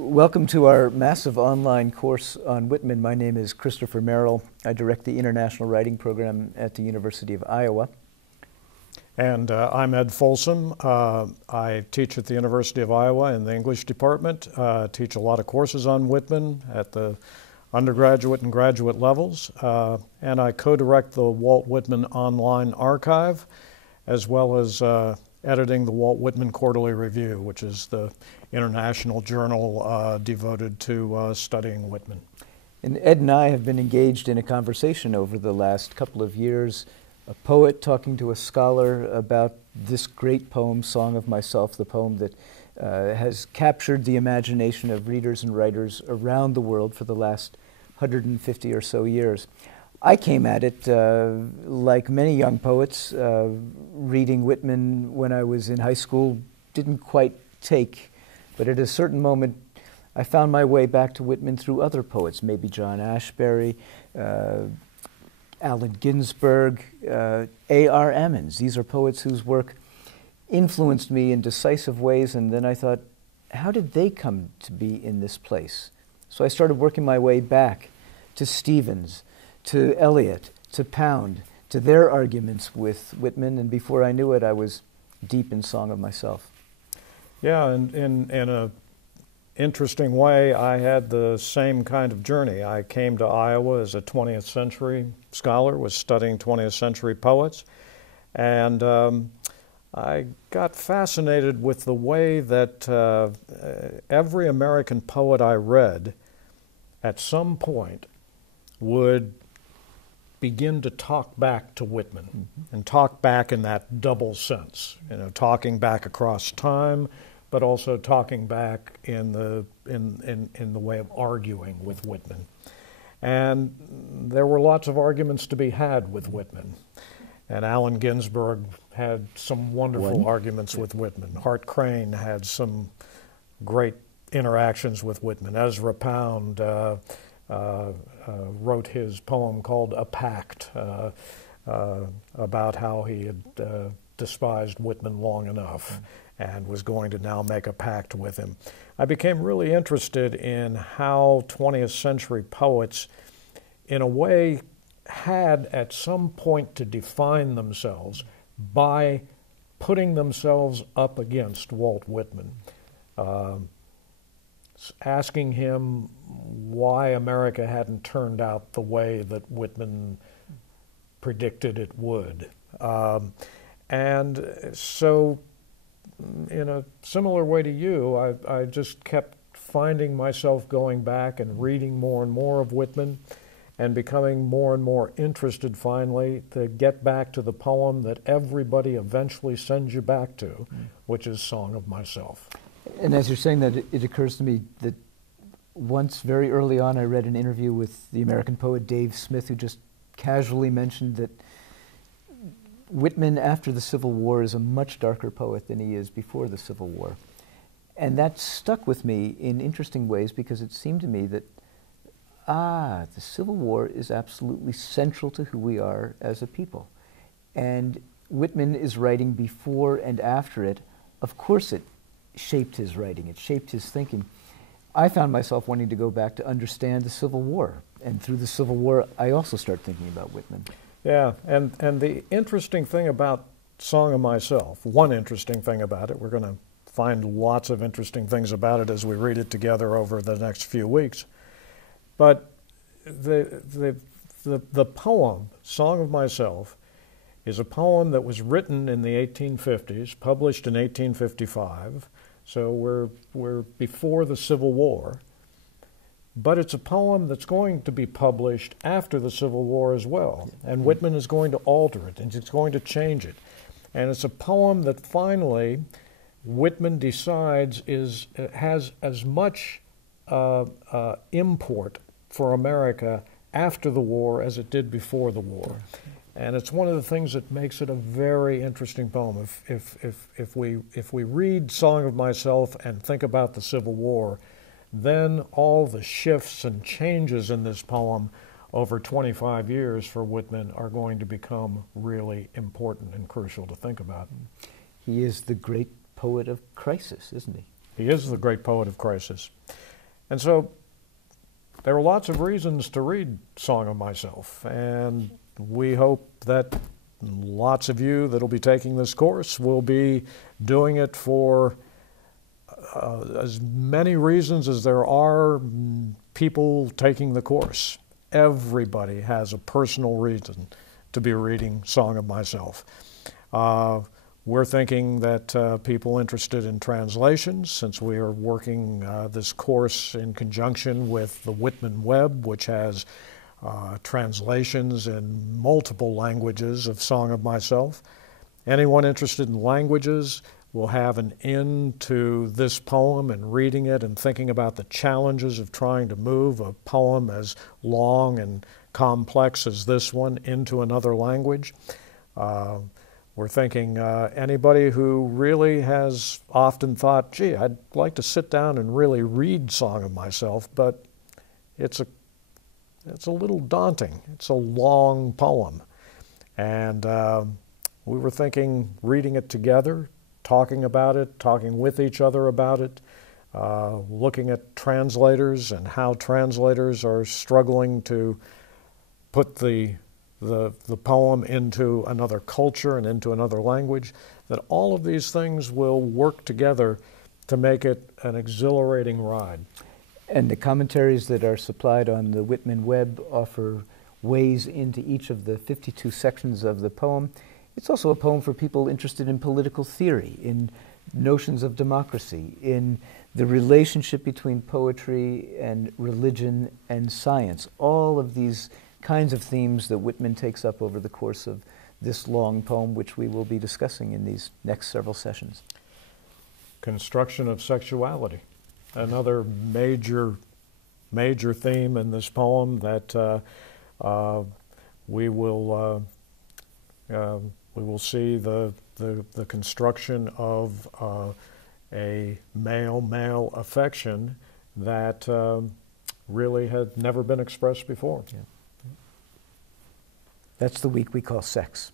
Welcome to our massive online course on Whitman. My name is Christopher Merrill. I direct the International Writing Program at the University of Iowa. And I'm Ed Folsom. I teach at the University of Iowa in the English department, teach a lot of courses on Whitman at the undergraduate and graduate levels, and I co-direct the Walt Whitman online archive, as well as editing the Walt Whitman Quarterly Review, which is the international journal devoted to studying Whitman. And Ed and I have been engaged in a conversation over the last couple of years, a poet talking to a scholar about this great poem, Song of Myself, the poem that has captured the imagination of readers and writers around the world for the last 150 or so years. I came at it, like many young poets, reading Whitman when I was in high school, didn't quite take, but at a certain moment I found my way back to Whitman through other poets, maybe John Ashbery, Allen Ginsberg, A.R. Emmons. These are poets whose work influenced me in decisive ways, and then I thought, how did they come to be in this place? So I started working my way back to Stevens, to Eliot, to Pound, to their arguments with Whitman, and before I knew it, I was deep in Song of Myself. Yeah, and in an interesting way, I had the same kind of journey. I came to Iowa as a 20th century scholar, was studying 20th century poets, and I got fascinated with the way that every American poet I read at some point would begin to talk back to Whitman, and talk back in that double sense, talking back across time, but also talking back in the way of arguing with Whitman. And there were lots of arguments to be had with Whitman. And Allen Ginsberg had some wonderful arguments with Whitman. Hart Crane had some great interactions with Whitman. Ezra Pound wrote his poem called A Pact about how he had despised Whitman long enough and was going to now make a pact with him. I became really interested in how 20th century poets, in a way, had at some point to define themselves by putting themselves up against Walt Whitman, asking him why America hadn't turned out the way that Whitman predicted it would. And so, in a similar way to you, I just kept finding myself going back and reading more and more of Whitman and becoming more and more interested finally to get back to the poem that everybody eventually sends you back to, which is Song of Myself. And as you're saying that, it occurs to me that once very early on I read an interview with the American poet Dave Smith, who just casually mentioned that Whitman after the Civil War is a much darker poet than he is before the Civil War. And that stuck with me in interesting ways because it seemed to me that, the Civil War is absolutely central to who we are as a people. And Whitman is writing before and after it. Of course it shaped his writing, it shaped his thinking. I found myself wanting to go back to understand the Civil War. And through the Civil War, I also start thinking about Whitman. Yeah, and the interesting thing about Song of Myself, one interesting thing about it, we're going to find lots of interesting things about it as we read it together over the next few weeks, but the poem, Song of Myself, is a poem that was written in the 1850s, published in 1855, so we're before the Civil War. But it's a poem that's going to be published after the Civil War as well. And Whitman is going to alter it, and he's going to change it. And it's a poem that finally Whitman decides has as much import for America after the war as it did before the war. And it's one of the things that makes it a very interesting poem. If we read Song of Myself and think about the Civil War, then all the shifts and changes in this poem over 25 years for Whitman are going to become really important and crucial to think about. He is the great poet of crisis, isn't he? He is the great poet of crisis. And so there are lots of reasons to read Song of Myself, and we hope that lots of you that will be taking this course will be doing it for as many reasons as there are people taking the course. Everybody has a personal reason to be reading Song of Myself. We're thinking that people interested in translations, since we are working this course in conjunction with the Whitman Web, which has translations in multiple languages of Song of Myself. Anyone interested in languages will have an in to this poem and reading it and thinking about the challenges of trying to move a poem as long and complex as this one into another language. We're thinking anybody who really has often thought, gee, I'd like to sit down and really read Song of Myself, but it's a little daunting. It's a long poem. And we were thinking reading it together, talking about it, talking with each other about it, looking at translators and how translators are struggling to put the poem into another culture and into another language, that all of these things will work together to make it an exhilarating ride. And the commentaries that are supplied on the Whitman Web offer ways into each of the 52 sections of the poem. It's also a poem for people interested in political theory, in notions of democracy, in the relationship between poetry and religion and science. All of these kinds of themes that Whitman takes up over the course of this long poem, which we will be discussing in these next several sessions. Construction of sexuality, another major theme in this poem that we will see the construction of a male-male affection that really had never been expressed before. Yeah. That's the week we call sex.